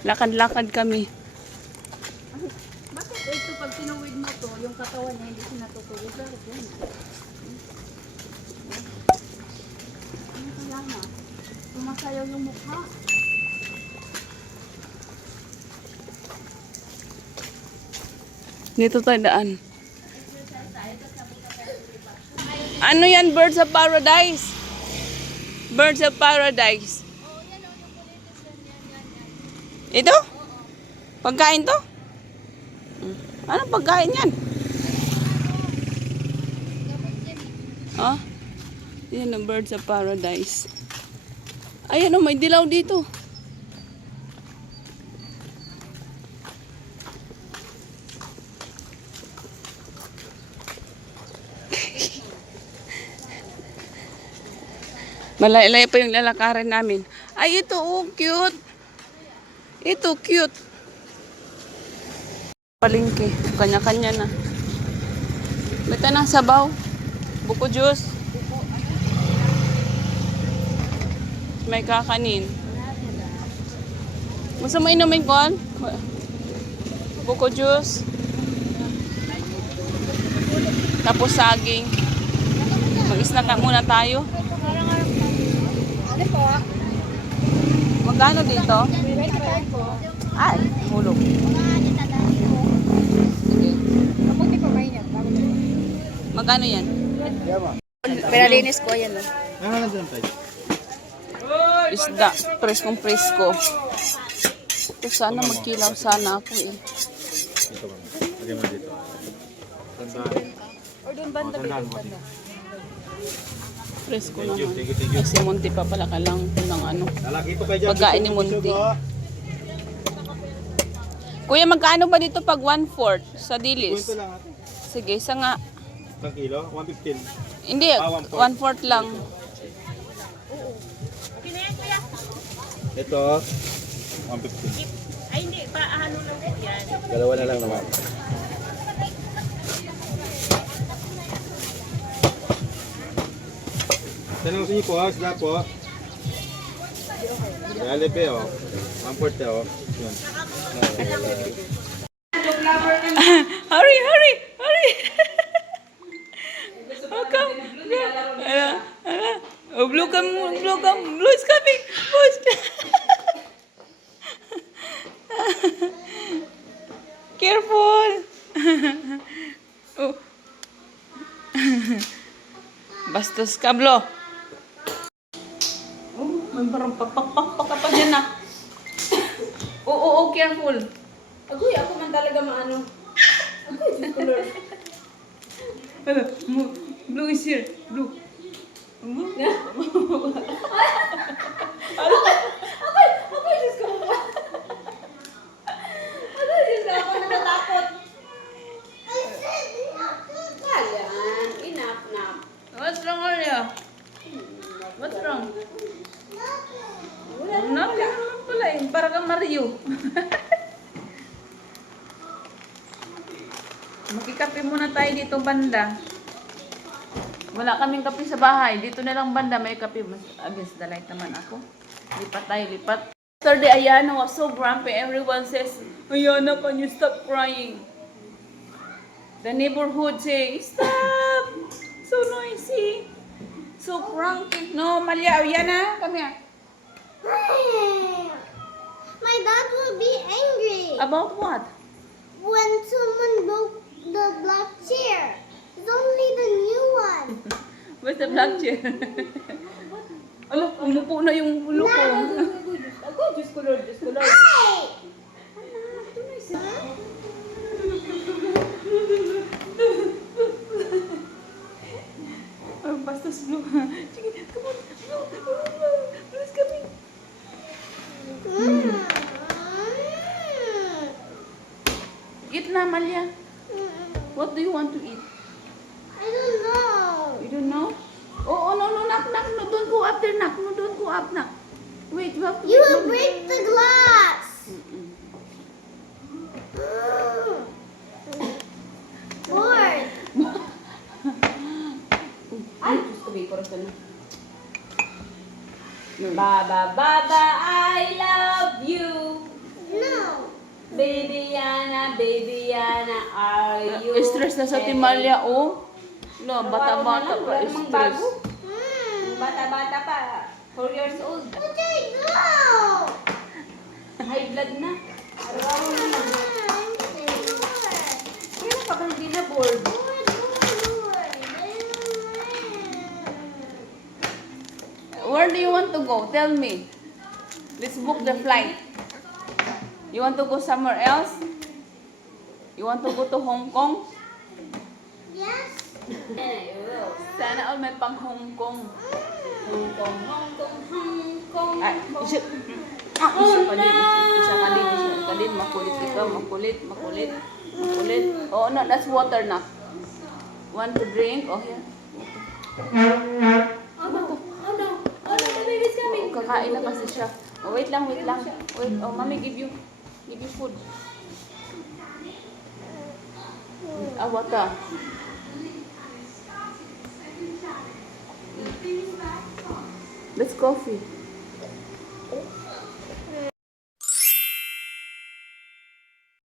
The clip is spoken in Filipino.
Lakad-lakad kami. Bakit ito pag tinuwid mo to, yung katawan niya hindi siya natutulog? Bakit yun? Ano kaya nga? Sumasayaw yung mukha. Dito tayo daan. Ano yan? Birds of Paradise? Birds of Paradise. Ito? Pagkain to? Anong pagkain yan? Ah? Yan ang Birds of Paradise. Ayan o, may dilaw dito. Malay-lay pa yung lalakarin namin. Ay, ito, oh, cute. Ito, cute. Palengke. Kanya-kanya na. Bata ng sabaw. Buko juice. May kakanin. Gusto mo inumin ko? Buko juice. Tapos saging. Mag-snack na muna tayo. Ano po? Magkano dito? Ay, hulog. Sige. Kamuti pa ba yun? Magkano yan? Pinalinis ko yan. Isda. Preskong presko. Ito sana magkilaw sana ako eh. Dito ba? Lagyan mo dito. Or doon banda ba? Presko naman. Kasi Monty pa pala kalang ng ano. Lalaki ito kayo. Pagkain ni Monty. Kuya, magkano ba dito pag 1/4 sa dilis? Kwento lang ate. Sige, isa nga. 1 kilo? 115. Hindi, 1/4 lang. Ito, 115. Ay, hindi. Paano lang yan? Dalawa na lang naman. Tanong sa inyo po, sila po. Galipe oh. 140 oh. Yan. Hurry, hurry, hurry. How come? Oh, blue come, blue is coming. Blue is Careful. Oh. Bastos ka, Blo. Oh, may parang pakpak ka pa dyan ah. Oo, careful. Agoy, ako man talaga maano. Agoy, yung color. Hello, blue is here. Blue. Blue? Agoy, Diyos ko. Agoy, Diyos ko. Ako natatakot. Ayan, enough na. What's wrong, Arya? What's wrong? Nothing pala eh. Para kang Mario. Makikape muna tayo dito banda. Wala kaming kape sa bahay. Dito na lang banda may kape. Mas against the light naman ako. Lipat tayo, lipat. Yesterday, Ayana was so grumpy. Everyone says, Ayana, can you stop crying? The neighborhood say, stop! So noisy. So cranky. No, Malia, Ayana, come here. My dad will be angry About what? when someone broke the black chair. It's only the new one. Where's the black chair? Ano, umupo na yung ulo ko. Agoy, Diyos ko, Lord, Diyos ko, Lord. Hey! Oh, bastos blue. Sige, come on. Blue is coming. Eat na, Malia. What do you want to eat? I don't know. You don't know? Oh, no, knock. No, don't go up there, knock. No, don't go up, knock. Wait, you have to You wait. will break the glass. Bored. Ay, Diyos ko, Bicor, ito na. Baba, I love you. No. Baby Yana, are you Stress na sa ready? Timalia, oh. Lo, Araw-araw bata-bata na lang, pa, wala namang stress. bago. Mm. Yung bata-bata pa, 4 years old. What I do? High blood na. Araw-araw na lang. I'm bored. Kailan ka ba hindi na bored? Where do you want to go? Tell me. Let's book the flight. You want to go somewhere else? You want to go to Hong Kong? Yes. Sana all may pang Hong Kong. Hong Kong, Hong Kong, Hong Kong. Ay, isa ka din. Isa ka din. Makulit ikaw. Makulit. Oh, no, that's water na. Want to drink? Oh, here. Oh no, the baby's coming. Oh, kakain na kasi siya. Oh, wait lang. Wait, oh, mommy give you food. Water. That's coffee.